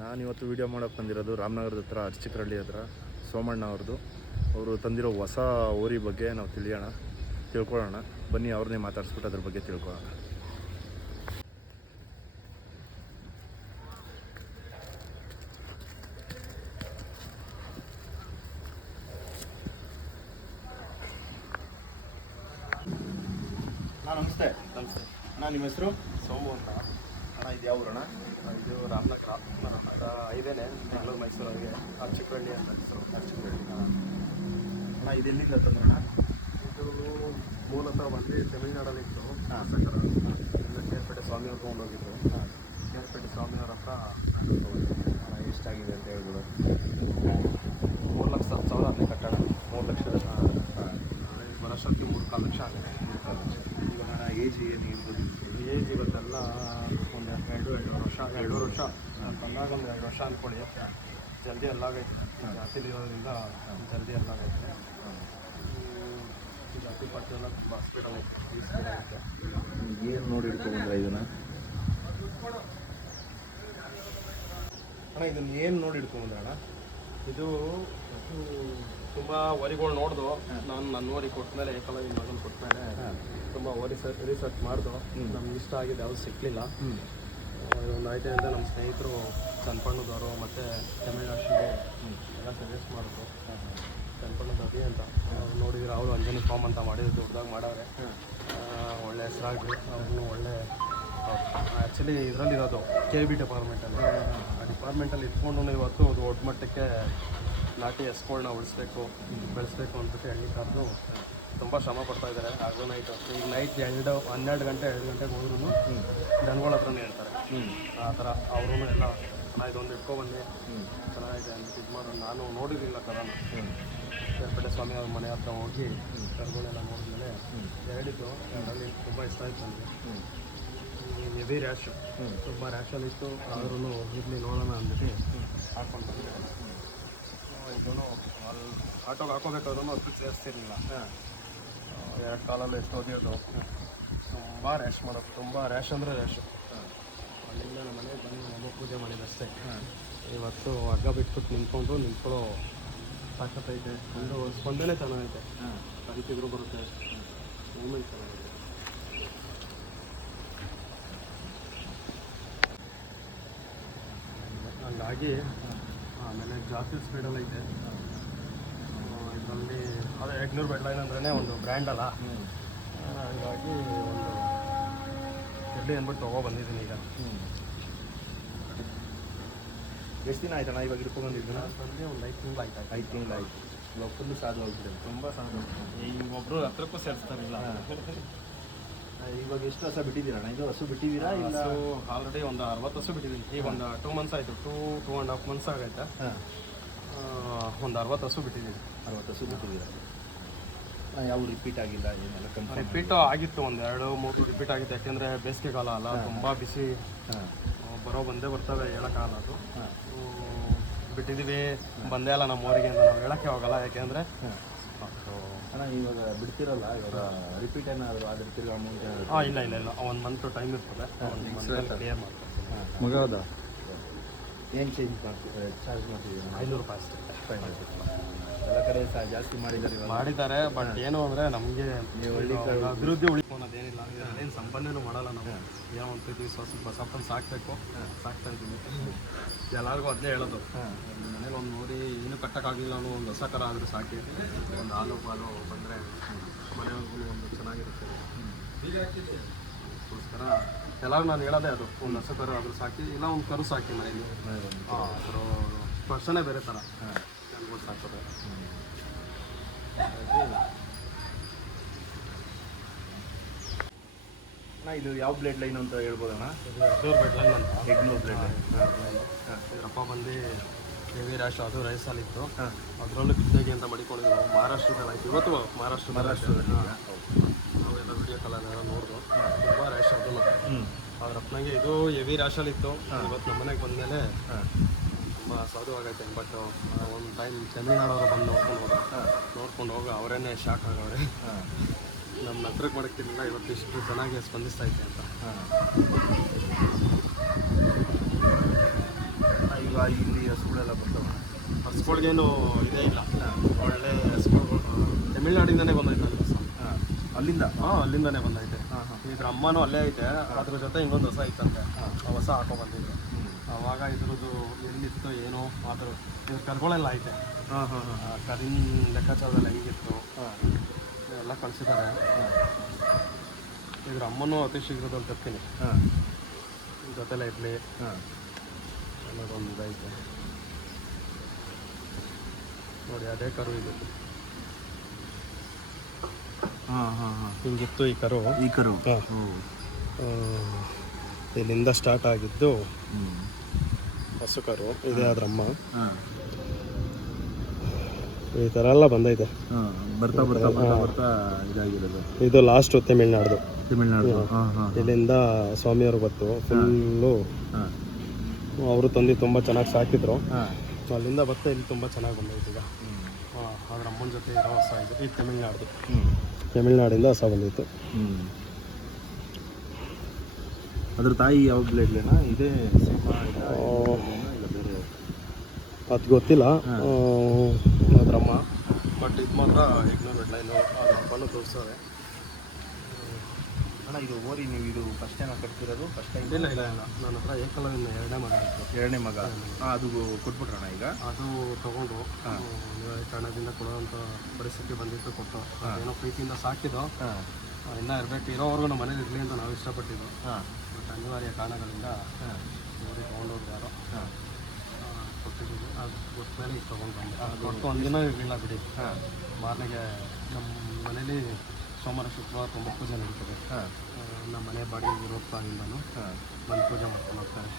ನಾನು ಇವತ್ತು ವೀಡಿಯೋ ಮಾಡೋಕ್ಕೆ ಬಂದಿರೋದು ರಾಮನಗರದ ಹತ್ರ ಅರ್ಚಿಕರಳ್ಳಿ ಹತ್ರ ಸೋಮಣ್ಣ ಅವ್ರದ್ದು. ಅವರು ತಂದಿರೋ ಹೊಸ ಓರಿ ಬಗ್ಗೆ ನಾವು ತಿಳ್ಕೊಳ್ಳೋಣ ಬನ್ನಿ. ಅವ್ರನ್ನೇ ಮಾತಾಡಿಸ್ಬಿಟ್ಟು ಅದ್ರ ಬಗ್ಗೆ ತಿಳ್ಕೊಳ್ಳೋಣ. ನಮಸ್ತೆ. ನಮಸ್ತೆ. ನಿಮ್ಮ ಹೆಸರು? ಸೋಮು ಅಂತ. ಇದು ಯಾವ ಊರಣ್ಣ? ಇದು ರಾಮನಗರ ಐದೇನೆ ಬೆಂಗಳೂರು ಮೈಸೂರಿಗೆ ಅರ್ಚಿಕರಳ್ಳಿ ಅಂತ ಹೆಸರು. ಅರ್ಚಿಕರಳ್ಳಿ. ಇದು ಎಲ್ಲಿಂದ ತಂದ್ರಣ್ಣ? ಇದು ಮೂಲತಃ ಬಂದು ತಮಿಳ್ನಾಡಲ್ಲಿತ್ತು. ಕೇರ್ಪೇಟೆ ಸ್ವಾಮಿಯವ್ರು ತೊಗೊಂಡೋಗಿದ್ರು. ಕೇರ್ಪೇಟೆ ಸ್ವಾಮಿಯವ್ರ ಹತ್ರ ಎಷ್ಟಾಗಿದೆ ಅಂತ ಹೇಳ್ಬೋದು? 3,10,000 ಅಲ್ಲಿ ಕಟ್ಟಡ. 3 ಲಕ್ಷದ ವರ್ಷಕ್ಕೆ 3-4 ಲಕ್ಷ ಆಗಿದೆ. ಈಗ ಏಜ್ ಏನು ಇರ್ಬೋದು? ಏಜ್ ಇವತ್ತೆಲ್ಲ ಒಂದು 2 ವರ್ಷ ಬಂದಾಗ ಒಂದು 2 ವರ್ಷ ಅಂದ್ಕೊಳ್ಳಿ. ಜಲ್ದಿ ಎಲ್ಲಾಗೈತೆ. ಜಾತಿಲಿರೋದ್ರಿಂದ ಜಲ್ದಿ ಎಲ್ಲಾಗೈತೆ. ಜಾತಿ ಪಾರ್ಟಿ ಎಲ್ಲ ತುಂಬ ಸ್ಪೀಡಲ್ಲಿ ಐತೆ. ಏನು ನೋಡಿ ಹಿಡ್ಕೊಂಡ್ರೆ ಇದನ್ನು? ಇದನ್ನು ಏನು ನೋಡಿ ಹಿಡ್ಕೊಂಡ್ರೆ ಇದು ತುಂಬ ವರಿಗಳು ನೋಡ್ದು. ನಾನು ನನ್ನ ಓರಿ ಕೊಟ್ಟಮೇಲೆ ಏಕಲವ್ಯ ಮಗನ ಕೊಟ್ಟಮೇಲೆ ತುಂಬ ಓರಿ ರಿಸರ್ಚ್ ಮಾಡ್ದು. ನಮ್ಗೆ ಇಷ್ಟ ಆಗಿದೆ, ಯಾವುದು ಸಿಕ್ಕಲಿಲ್ಲ. ಒಂದು ಐತೆ ಅಂತ ನಮ್ಮ ಸ್ನೇಹಿತರು ಚನ್ನಪಣ್ಣದವರು ಮತ್ತು ತಮಿಳ್ನಾಡಿಗೆ ಎಲ್ಲ ಸಜೆಸ್ಟ್ ಮಾಡಿದ್ರು. ಚನ್ನಪಣ್ಣದ ಅಭಿ ಅಂತ ನೋಡಿದ್ರೆ ಅವರು ಅಂಜನಿ ಫಾರ್ಮ್ ಅಂತ ಮಾಡಿದ್ರು, ದೊಡ್ಡದಾಗಿ ಮಾಡವ್ರೆ. ಒಳ್ಳೆ ಹೆಸರಾಗಿ ಅವ್ರನ್ನೂ ಒಳ್ಳೆ ಆ್ಯಕ್ಚುಲಿ ಇದರಲ್ಲಿರೋದು KB ಡಿಪಾರ್ಟ್ಮೆಂಟಲ್ಲಿ. ಆ ಡಿಪಾರ್ಟ್ಮೆಂಟಲ್ಲಿ ಇಟ್ಕೊಂಡು ಇವತ್ತು ದೊಡ್ಡ ಮಟ್ಟಕ್ಕೆ ನಾಟಿ ಎಸ್ಗಳನ್ನ ಉಳಿಸ್ಬೇಕು, ಬೆಳೆಸ್ಬೇಕು ಅಂದ್ಬಿಟ್ಟು ಎಳ್ಳಿಕಾರ್ದು ತುಂಬ ಶ್ರಮ ಪಡ್ತಾ ಇದ್ದಾರೆ. ಆಗಲೂ ನೈಟು ಈಗ ನೈಟ್ 12 ಗಂಟೆ 2 ಗಂಟೆಗೆ ಹೋದ್ರೂ ಜನಗಳ ಹತ್ರನೇ ಹೇಳ್ತಾರೆ. ಆ ಥರ ಅವರು ಎಲ್ಲ ಚೆನ್ನಾಗಿದೊಂದು ಇಟ್ಕೊಬಂದು ಚೆನ್ನಾಗಿದೆ ಅಂದ್ಬಿಟ್ಟು ಇದು ಮಾಡೋದು. ನಾನು ನೋಡಿರಲಿಲ್ಲ ಕರೋನ. ಕೇರ್ಪೇಟೆ ಸ್ವಾಮಿ ಅವ್ರ ಮನೆ ಹತ್ರ ಹೋಗಿ ಕರುಗಳೆಲ್ಲ ನೋಡಿದ್ಮೇಲೆ ಎರಡಿದ್ದು ಅದರಲ್ಲಿ ತುಂಬ ಇಷ್ಟ ಆಯ್ತು ನನಗೆ. ಹೆವಿ ರ್ಯಾಶು, ತುಂಬ ರ್ಯಾಶಲ್ಲಿತ್ತು. ಆದ್ರೂ ಇರಲಿ ನೋಡೋಣ ಅಂದ್ಬಿಟ್ಟು ಹಾಕ್ಕೊಂಡು ಬಂದೆ. ಇದೂ ಅಲ್ಲಿ ಆಟೋಗೆ ಹಾಕೋಬೇಕಾದ್ರೂ ಅದಕ್ಕೆ ಸೇರಿಸ್ತಿರ್ಲಿಲ್ಲ. 2 ಕಾಲಲ್ಲೂ ಎಷ್ಟು ಓದಿಯೋದು. ತುಂಬ ರ್ಯಾಶ್ ಮಾಡೋದು, ತುಂಬ ರ್ಯಾಶ್ ಅಂದರೆ ರ್ಯಾಶು. ಅಲ್ಲಿಂದ ನಮ್ಮ ಮನೆಗೆ ಬಂದು ನಮ್ಮ ಪೂಜೆ ಮಾಡಿದಷ್ಟೇ. ಇವತ್ತು ಹಗ್ಗ ಬಿಟ್ಬಿಟ್ಟು ನಿಂತ್ಕೊಳ್ಳೋ ತಾಕತ್ತೈತೆ. ಒಂದು ಸ್ಪಂದನೆ ಚೆನ್ನಾಗೈತೆ. ಕರಿತಿದ್ರು ಬರುತ್ತೆ, ಮೂಮೆಂಟ್ ಚೆನ್ನಾಗೈತೆ. ಹಂಗಾಗಿ ಆಮೇಲೆ ಜಾಸ್ತಿ ಸ್ಪೀಡಲ್ಲಿ ಐತೆ. ಇದರಲ್ಲಿ ಅದೇ ಯಗ್ನೂರು ಬೆಡ್ ಲೈನ್ ಅಂದ್ರೇ ಒಂದು ಬ್ರ್ಯಾಂಡ್ ಅಲ್ಲ. ಹಾಗಾಗಿ ಒಂದು ಎಲ್ಲಿ ಅಂದ್ಬಿಟ್ಟು ತೊಗೊಬಂದಿದ್ದೀನಿ ಈಗ. ಎಷ್ಟು ದಿನ ಆಯ್ತಣ್ಣ ಇವಾಗ ಹಿಡ್ಕೊಂಡ್ಬಂದಿದ್ದೀನ? ಬಂದು ಒಂದು 5 ತಿಂಗಳು ಆಯ್ತು. 5 ತಿಂಗಳಾಯ್ತು. ಇವಾಗ ಫುಲ್ಲು ಸಾಧು ಹೋಗ್ಬಿಟ್ಟಿದೆ. ತುಂಬ ಸಾಧು. ಈಗ ಒಬ್ಬರು ಹತ್ರಕ್ಕೂ ಸೇರಿಸ್ತಾರಿಲ್ಲ. ಇವಾಗ ಎಷ್ಟು ಹಸ ಬಿಟ್ಟಿದ್ದೀರಣ್ಣ? ಇದು ಹಸು ಬಿಟ್ಟಿದ್ದೀರಾ? ಇಲ್ಲ ಆಲ್ರೆಡಿ ಒಂದು 60 ಹಸು ಬಿಟ್ಟಿದ್ದೀನಿ. ಈಗ ಒಂದು 2 ಮಂತ್ಸ್ ಆಯಿತು, 2.5 ಮಂತ್ಸ್ ಆಗೈತೆ. ಒಂದು 60 ಹಸು ಬಿಟ್ಟಿದ್ದೀನಿ. 60 ಹಸು ಬಿಟ್ಟಿದ್ದೀರಾ? ಯಾವ ರಿಪೀಟ್ ಆಗಿಲ್ಲ? ಏನೆಲ್ಲ ರಿಪೀಟ್ ಆಗಿತ್ತು, ಒಂದು 2-3 ರಿಪೀಟ್ ಆಗಿತ್ತು. ಯಾಕೆಂದರೆ ಬೇಸಿಗೆಗಾಲ ಅಲ್ಲ, ತುಂಬ ಬಿಸಿ ಬಂದೇ ಬರ್ತವೆ, ಹೇಳೋಕ್ಕಾಗಲ್ಲ. ಅದು ಬಿಟ್ಟಿದ್ದೀವಿ, ಬಂದೇ ಅಲ್ಲ ನಮ್ಮ ಊರಿಗೆ ಅಂತ ನಾವು ಹೇಳೋಕ್ಕೆ ಹೋಗಲ್ಲ. ಯಾಕೆಂದರೆ ಇವಾಗ ಬಿಡ್ತಿರಲ್ಲ, ಇವಾಗ ರಿಪೀಟ್ ಏನಾದರೂ ಅದ್ರ ತಿರ್ಗಿ ಅಮೌಂಟ್ ಏನಾದರೂ? ಇಲ್ಲ 1 ಮಂತ್ ಟೈಮ್ ಇರ್ತದೆ. 1 ಮಂತ್ ಕ್ಲಿಯರ್ ಮಾಡ್ತಾರೆ. ಮಗದ ಏನು ಚೇಂಜ್ ಮಾಡ್ತೀವಿ? ಚಾರ್ಜ್ ಮಾಡ್ತಿದ್ದೀವಿ? 500 ರೂಪಾಯಿ ಅಷ್ಟೇ. ಎಲ್ಲ ಕಡೆ ಜಾಸ್ತಿ ಮಾಡಿದ್ದಾರೆ. ಬಟ್ ಏನು ಅಂದರೆ ನಮಗೆ ಅಭಿವೃದ್ಧಿ ಉಳಿಕೊಳ್ಳೋದೇನಿಲ್ಲ. ಏನು ಸಂಪಾದನೆಯೂ ಮಾಡಲ್ಲ ನಾವು. ಏನೋ ಒಂದು ಪ್ರೀತಿ ಸ್ವಲ್ಪ ಸಾಕಬೇಕು, ಸಾಕ್ತಾ ಇದ್ದೀವಿ. ಎಲ್ಲರಿಗೂ ಅದನ್ನೇ ಹೇಳೋದು. ಮನೇಲಿ ಒಂದು ನೋಡಿ ಏನೂ ಕಟ್ಟೋಕ್ಕಾಗಲಿಲ್ಲ ಅನ್ನೋ ಒಂದು ಹೊಸ ಕರ ಆದರೂ ಸಾಕಿ, ಒಂದು ಹಾಲು ಪಾಲು ಬಂದರೆ ಮನೆಯವ್ರಿಗೂ ಒಂದು ಚೆನ್ನಾಗಿರುತ್ತೆ. ಅದಕ್ಕೋಸ್ಕರ ಎಲ್ಲರಿಗೂ ನಾನು ಹೇಳೋದೇ ಅದು, ಒಂದು ಹೊಸ ಕರು ಆದರೂ ಸಾಕಿ, ಇಲ್ಲ ಒಂದು ಕರು ಸಾಕಿ ಮನೇಲಿ. ಅದ್ರ ಸ್ಪರ್ಶನೇ ಬೇರೆ ಥರ ಜನಗಳು ಸಾಕೋದು. ಇದು ಯಾವ ಬ್ಲಡ್ ಲೈನ್ ಅಂತ ಹೇಳ್ಬೋದಣ್ಣ? ಯಗ್ನೂರು ಬೆಡ್ ಲೈನ್ ಅಂತ. ಯಗ್ನೂರು ಬ್ಲಡ್ ಲೈನ್. ಇದರಪ್ಪ ಬಂದು ಹೆವಿ ರ್ಯಾಶ್, ಅದು ರೈಸಲ್ಲಿತ್ತು. ಅದರಲ್ಲೂ ಬಿದ್ದಾಗಿ ಅಂತ ಮಡಿಕೊಂಡಿದ್ರು. ಮಹಾರಾಷ್ಟ್ರದಲ್ಲಿ ಆಯಿತು. ಇವತ್ತು ಮಹಾರಾಷ್ಟ್ರದಲ್ಲಿ ನಾವೆಲ್ಲ ವಿಡಿಯೋ ಕಾಲೆಲ್ಲ ನೋಡಿದ್ರು. ತುಂಬ ರ್ಯಾಶ್ ಅದನ್ನು. ಅದ್ರಪ್ಪನಾಗೆ ಇದು ಹೆವಿ ರ್ಯಾಶಲ್ಲಿತ್ತು. ಇವತ್ತು ನಮ್ಮ ಮನೆಗೆ ಬಂದಮೇಲೆ ತುಂಬ ಸಾಧು ಆಗೈತೆ. ಬಟ್ ಒಂದು ಟೈಮ್ ತಮಿಳ್ನಾಡವರು ಬಂದು ನೋಡ್ಕೊಂಡು ಹೋಗಿ ಅವರೇನೆ ಶಾಕ್ ಆಗವ್ರೆ. ನಮ್ಮ ಹತ್ರಕ್ಕೆ ಮಾಡೋಕ್ಕಿರಲಿಲ್ಲ, ಇವತ್ತು ಇಷ್ಟು ಚೆನ್ನಾಗಿ ಸ್ಪಂದಿಸ್ತಾ ಇದ್ದೆ ಅಂತ. ಈಗ ಈಗ ಇಲ್ಲಿ ಹಸುಗಳೆಲ್ಲ ಬರ್ತಾವೆ. ಹಸುಗಳಿಗೇನು ಇದೇ ಇಲ್ಲ, ಒಳ್ಳೆ ಹಸುಗಳು ತಮಿಳ್ನಾಡಿಂದನೇ ಬಂದೈತೆ ಅಲ್ಲಿ ಹೊಸ. ಹಾಂ, ಅಲ್ಲಿಂದ? ಹಾಂ, ಅಲ್ಲಿಂದನೇ ಬಂದೈತೆ. ಇದ್ರ ಅಮ್ಮನೂ ಅಲ್ಲೇ ಐತೆ, ಅದ್ರ ಜೊತೆ ಇನ್ನೊಂದು ಹೊಸ ಐತಂತೆ. ಆ ಹೊಸ ಹಾಕೊಂಡ್ಬಂದಿದ್ರು. ಅವಾಗ ಇದ್ರದ್ದು ಎಲ್ಲಿತ್ತು ಏನೋ ಆದರೂ ಇದ್ರ ಕರ್ಗಳೆಲ್ಲ ಐತೆ. ಕರಿನ್ ಲೆಕ್ಕಾಚಾರದಲ್ಲಿ ಹೆಂಗಿತ್ತು ಎಲ್ಲ ಕಳಿಸಿದ್ದಾರೆ. ಇದ್ರ ಅಮ್ಮನೂ ಅತಿ ಶೀಘ್ರದಲ್ಲಿ ತರ್ತೀನಿ. ಜೊತೆಲೆ ಇರಲಿ ಅನ್ನೋದೊಂದು ಇದೈತೆ ನೋಡಿ. ಅದೇ ಕರು ಇದು. ಹಿಂಗಿತ್ತು ಈ ಕರು. ಈ ಕರು ಇಲ್ಲಿಂದ ಸ್ಟಾರ್ಟ್ ಆಗಿದ್ದು ಹಸು ಕರು. ಇದೇ ಅದ್ರಮ್ಮ. ಈ ಥರ ಎಲ್ಲ ಬಂದೈತೆ. ಬರ್ತಾ ಬರ್ತಾ ಬರ್ತಾ ಬರ್ತಾ ಇದಾಗಿರೋದು. ಇದು ಲಾಸ್ಟು ತಮಿಳ್ನಾಡ್ದು. ಇಲ್ಲಿಂದ ಸ್ವಾಮಿಯವ್ರು ಗೊತ್ತು ಫುಲ್ಲು. ಅವರು ತಂದು ತುಂಬ ಚೆನ್ನಾಗಿ ಸಾಕಿದ್ರು. ಅಲ್ಲಿಂದ ಬರ್ತಾ ಇಲ್ಲಿ ತುಂಬ ಚೆನ್ನಾಗಿ ಬಂದೈತೆ ಈಗ. ಅದ್ರ ಅಮ್ಮನ ಜೊತೆ ಇರೋ ಹೊಸ ಇದು. ಇದು ತಮಿಳ್ನಾಡ್ದು. ತಮಿಳ್ನಾಡಿಂದ ಹೊಸ ಬಂದಿತ್ತು. ಅದ್ರ ತಾಯಿ ಯಾವಾಗಲೂ ಇರಲಿಲ್ಲ, ಇದೇ ಅದು ಗೊತ್ತಿಲ್ಲ ಅದ್ರಮ್ಮ. ಬಟ್ ಇದು ಮಾತ್ರ ಇಗ್ನೋರ್ ರೆಡ್ಲೈನು ಅದ್ರ ಹಬ್ಬನೂ ತೋರಿಸೋದೆ. ಅಣ್ಣ ಇದು ಓರಿ ನೀವು ಇದು ಫಸ್ಟ್ ಟೈಮ್ ಕಟ್ತಿರೋದು? First time? ಇಲ್ಲ ಇಲ್ಲ ಇಲ್ಲ, ನನ್ನ ಹತ್ರ ಏಕಲವಿನ ಎರಡನೇ ಮಗ ಇತ್ತು. ಎರಡನೇ ಮಗ? ಅದು ಕೊಟ್ಬಿಟ್ರಣ ಈಗ? ಅದು ತೊಗೊಂಡು ಕಾರಣದಿಂದ ಕೊಡೋವಂಥ ಪರಿಸ್ಥಿತಿ ಬಂದಿತ್ತು, ಕೊಟ್ಟು ಏನೋ ಪ್ರೀತಿಯಿಂದ ಸಾಕಿದ್ದು. ಇನ್ನೂ ಇರಬೇಕು, ಇರೋವರೆಗೂ ನಮ್ಮ ಮನೇಲಿ ಇರಲಿ ಅಂತ ನಾವು ಇಷ್ಟಪಟ್ಟಿದ್ದು. ಬಟ್ ಅನಿವಾರ್ಯ ಕಾರಣಗಳಿಂದ ಓರಿ ತೊಗೊಂಡೋಗಿ ಯಾರೋ ಕೊಟ್ಟಿದ್ದೀವಿ. ಅದು ಕೊಟ್ಟ ಮೇಲೆ ಈಗ ತೊಗೊಂಡು ಬಂದೆ. ಕೊಟ್ಟು ಒಂದಿನ ಇರಲಿಲ್ಲ ಬಿಡಿ. ಮಾರನೆಗೆ ನಮ್ಮ ಮನೇಲಿ ಸೋಮವಾರ ಶುಕ್ರವಾರ ತುಂಬ ಪೂಜೆ ನಡೀತದೆ. ನಮ್ಮ ಮನೆ ಬಾಡಿಗೆ ವಿರೋಧದಿಂದನೂ ಬಂದು ಪೂಜೆ ಮಾಡ್ಕೊಂಡು ಹೋಗ್ತಾರೆ.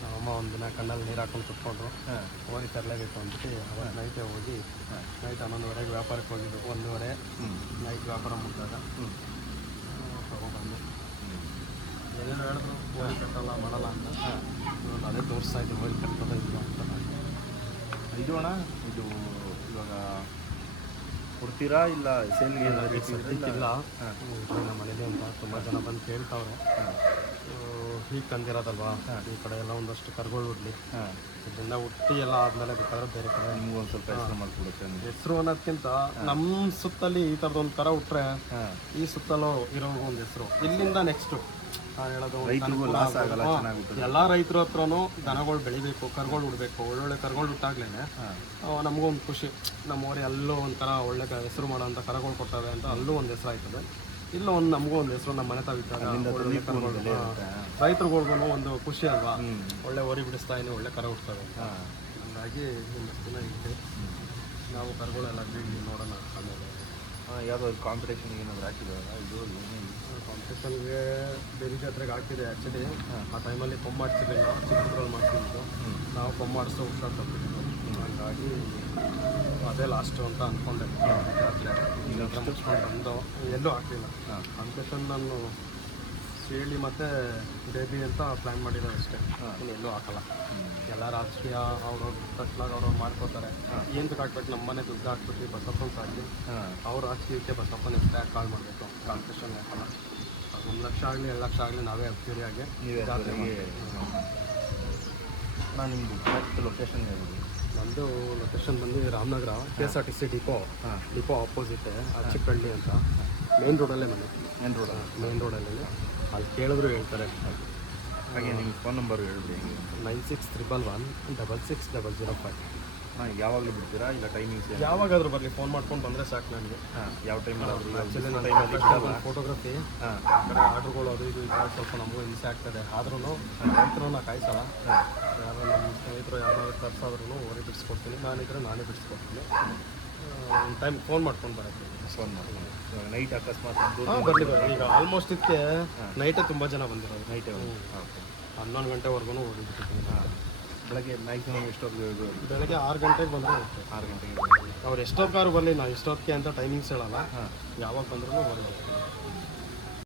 ನಮ್ಮಮ್ಮ ಒಂದಿನ ಕಣ್ಣಲ್ಲಿ ನೀರು ಹಾಕೊಂಡು ಕುತ್ಕೊಂಡ್ರು. ಓರಿ ತರಲೇಬೇಕು ಅಂದ್ಬಿಟ್ಟು ಅವತ್ತು ನೈಟೇ ಹೋಗಿ ನೈಟ್ 11:30ಗೆ ವ್ಯಾಪಾರಕ್ಕೆ ಹೋಗಿದ್ದು. 1:30 ನೈಟ್ ವ್ಯಾಪಾರ ಮುಗಿದಾಗ ತೊಗೊಬಂದು ಏನೇನು ಹೇಳಿದ್ರು ಓರಿ ಕಟ್ಟಲ್ಲ ಮಾಡಲ್ಲ ಅಂತ. ಅದೇ ತೋರಿಸ್ತಾ ಇದ್ದೆ ಓರಿ ಕಟ್ಟೋದ ಇಲ್ಲ ಅಂತ. ಇದು ಅಣ್ಣ ಇದು ಇವಾಗ ಕೊಡ್ತೀರಾ ಇಲ್ಲ ಸೇಲ್ಗೆ? ಇಲ್ಲ, ನಮ್ಮ ಮನೇಲಿ ಅಂತ ತುಂಬ ಜನ ಬಂದು ಕೇಳ್ತಾವ್ರೆ. ಹೀಗೆ ತಂದಿರೋದಲ್ವಾ, ಈ ಕಡೆ ಎಲ್ಲ ಒಂದಷ್ಟು ಕರ್ಗಳು ಹುಡ್ಲಿ, ಇದರಿಂದ ಹುಟ್ಟಿ ಎಲ್ಲ ಆದಮೇಲೆ ಬೇಕಾದ್ರೆ ಬೇರೆ ಕಡೆ ನಿಮ್ಗೆ ಒಂದು ಸ್ವಲ್ಪ ಹೆಸರು ಮಾಡಿಕೊಡುತ್ತೆ. ಹೆಸರು ಅನ್ನೋದಕ್ಕಿಂತ ನಮ್ಮ ಸುತ್ತಲ್ಲಿ ಈ ಥರದೊಂದು ಕರ ಹುಟ್ರೆ ಈ ಸುತ್ತಲೂ ಇರೋ ಒಂದು ಹೆಸರು. ಇಲ್ಲಿಂದ ನೆಕ್ಸ್ಟು ಹೇಳೋದು ಎಲ್ಲ ರೈತರ ಹತ್ರನೂ ದನಗಳು ಬೆಳಿಬೇಕು, ಕರ್ಗಳು ಉಡಬೇಕು. ಒಳ್ಳೊಳ್ಳೆ ಕರ್ಗಳು ಹುಟ್ಟಾಗ್ಲೇ ನಮಗೂ ಒಂದು ಖುಷಿ. ನಮ್ಮ ಊರಿ ಅಲ್ಲೂ ಒಂಥರ ಒಳ್ಳೆ ಹೆಸರು ಮಾಡೋಂಥ ಕರಗಳು ಕೊಡ್ತವೆ ಅಂತ ಅಲ್ಲೂ ಒಂದು ಹೆಸರು ಆಯ್ತದೆ. ಇಲ್ಲ ಒಂದು ನಮಗೂ ಒಂದು ಹೆಸರು ನಮ್ಮ ಮನೆ ತಾವಿದ್ದಾಗ ರೈತರುಗಳ್ಗೂ ಒಂದು ಖುಷಿ ಅಲ್ವಾ. ಒಳ್ಳೆ ಓರಿ ಬಿಡಿಸ್ತಾ ಇನ್ನು ಒಳ್ಳೆ ಕರ ಹುಡ್ತವೆ. ಹಾಗಾಗಿ ಒಂದಷ್ಟು ದಿನ ಇಟ್ಟು ನಾವು ಕರುಗಳೆಲ್ಲ ಬೀಳಿ ನೋಡೋಣ. ಆಮೇಲೆ ಯಾವುದಾದ್ರು ಕಾಂಪಿಟೇಷನ್ಗೆ ಏನಾದರೂ ಹಾಕಿದಾರ? ಇದು ಕಾಂಪಿಟೇಷನ್ಗೆ ಬೇರೆ ಜಾತ್ರೆಗೆ ಹಾಕಿದೆ ಆ್ಯಕ್ಚುಲಿ. ಆ ಟೈಮಲ್ಲಿ ಕೊಂಬ್ ಮಾಡ್ತಿರ್ಲಿಲ್ಲ, ಚಿತ್ರದಲ್ಲಿ ಮಾಡ್ತಿದ್ದು. ನಾವು ಕೊಂಬ್ ಮಾಡಿಸೋ ಹುಷಾರು ತಪ್ಪಿದ್ದು. ಹಾಗಾಗಿ ಅದೇ ಲಾಸ್ಟು ಅಂತ ಅಂದ್ಕೊಂಡೆ. ಜಾತ್ರೆ ಈಗ ಮುಗಿಸ್ಕೊಂಡು ಬಂದು ಎಲ್ಲೂ ಹಾಕಲಿಲ್ಲ. ಕಾಂಪಿಟೇಷನ್ ನಾನು ಸೇಳಿ ಮತ್ತು ಬೇಬಿ ಅಂತ ಪ್ಲ್ಯಾನ್ ಮಾಡಿರೋದು ಅಷ್ಟೇ. ಎಲ್ಲೂ ಹಾಕಲ್ಲ. ಎಲ್ಲ ರಾಜಕೀಯ ಅವ್ರವ್ರ ತಕ್ಷಣ ಅವ್ರವ್ರು ಮಾಡ್ಕೋತಾರೆ. ಏನಕ್ಕೆ ಹಾಕ್ಬೇಕು, ನಮ್ಮ ಮನೆ ದುಡ್ಡು ಹಾಕ್ಬಿಟ್ಟು ಬಸಪ್ಪನ ಸಾಕಿ ಅವ್ರ ರಾಜಕೀಯಕ್ಕೆ ಬಸಪ್ಪನ ಹೆಸರೇ ಕಾಲ್ ಮಾಡಬೇಕು. ಕಾಂಪಿಟೇಷನ್ ಹಾಕಲ್ಲ. 1 ಲಕ್ಷ ಆಗಲಿ 2 ಲಕ್ಷ ಆಗಲಿ ನಾವೇ ಅಬ್ಸೂರಿಯಾಗಿ ಜಾತ್ರೆ ನಾನು ನಿಮ್ಮದು ಕರೆಕ್ಟ್ ಲೊಕೇಶನ್ ಹೇಳ್ಬೋದು. ನಂದು ಲೊಕೇಶನ್ ಬಂದು ರಾಮನಗರ KSRTC ಡಿಪೋ ಆಪೋಸಿಟ್ ಅಚ್ಚಿಕಳ್ಳಿ ಅಂತ. ಮೇನ್ ರೋಡಲ್ಲೇ ಮನೆ. ಮೇನ್ ರೋಡಲ್ಲಿ ಅಲ್ಲಿ ಕೇಳಿದ್ರು ಹೇಳ್ತಾರೆ. ಹಾಗೆ ನಿಮ್ಮ ಫೋನ್ ನಂಬರ್ ಹೇಳ್ಬಿಡಿ. 9611160005. ಯಾವಾಗಲೂ ಬಿಡ್ತೀರಾ ಇಲ್ಲ ಟೈಮಿಂಗ್ಸ್? ಯಾವಾಗಾದರೂ ಬರಲಿ, ಫೋನ್ ಮಾಡ್ಕೊಂಡು ಬಂದರೆ ಸಾಕು ನನಗೆ. ಯಾವ ಟೈಮಲ್ಲಿ? ಫೋಟೋಗ್ರಫಿ ಕಡೆ ಆರ್ಡ್ರುಗಳು ಅದು ಇದು ಇದ್ದಾಗ ಸ್ವಲ್ಪ ನಮಗೂ ಹಿಂಸೆ ಆಗ್ತದೆ. ಆದ್ರೂ ರೈತರು ನಾ ಕಾಯಿಸಲ್ಲ. ಯಾರು ನಮ್ಮ ಸ್ನೇಹಿತರು ಯಾರಾದ್ರು ತರಿಸಾದ್ರೂ ಓರಿ ಬಿಡಿಸ್ಕೊಡ್ತೀನಿ. ನಾನಿದ್ರೆ ನಾನೇ ಬಿಡಿಸ್ಕೊಡ್ತೀನಿ. ಒಂದು ಟೈಮ್ ಫೋನ್ ಮಾಡ್ಕೊಂಡು ಬರೋಕ್ಕೆ. ಫೋನ್ ಮಾಡಿ ನೈಟ್ ಅಕಸ್ಮಾತ್ ಬರಲಿ. ಈಗ ಆಲ್ಮೋಸ್ಟ್ ಇದಕ್ಕೆ ನೈಟೇ ತುಂಬ ಜನ ಬಂದಿರೋದು. ನೈಟೇ 11 ಗಂಟೆವರೆಗೂ ಓಡಿಬಿಟ್ಟಿರ್ತೀನಿ. ಬೆಳಗ್ಗೆ ಮ್ಯಾಕ್ಸಿಮಮ್ ಎಷ್ಟೊತ್ತಿಗೆ? ಬೆಳಗ್ಗೆ 6 ಗಂಟೆಗೆ ಬಂದರೆ ಹೋಗ್ತೇವೆ. 6 ಗಂಟೆಗೆ. ಅವ್ರು ಎಷ್ಟೊತ್ತಿಗಾರು ಬರಲಿ, ನಾವು ಎಷ್ಟೊತ್ತಿಗೆ ಅಂತ ಟೈಮಿಂಗ್ಸ್ ಹೇಳಲ್ಲ. ಯಾವಾಗ ಬಂದ್ರೂ ಬರಲಿ.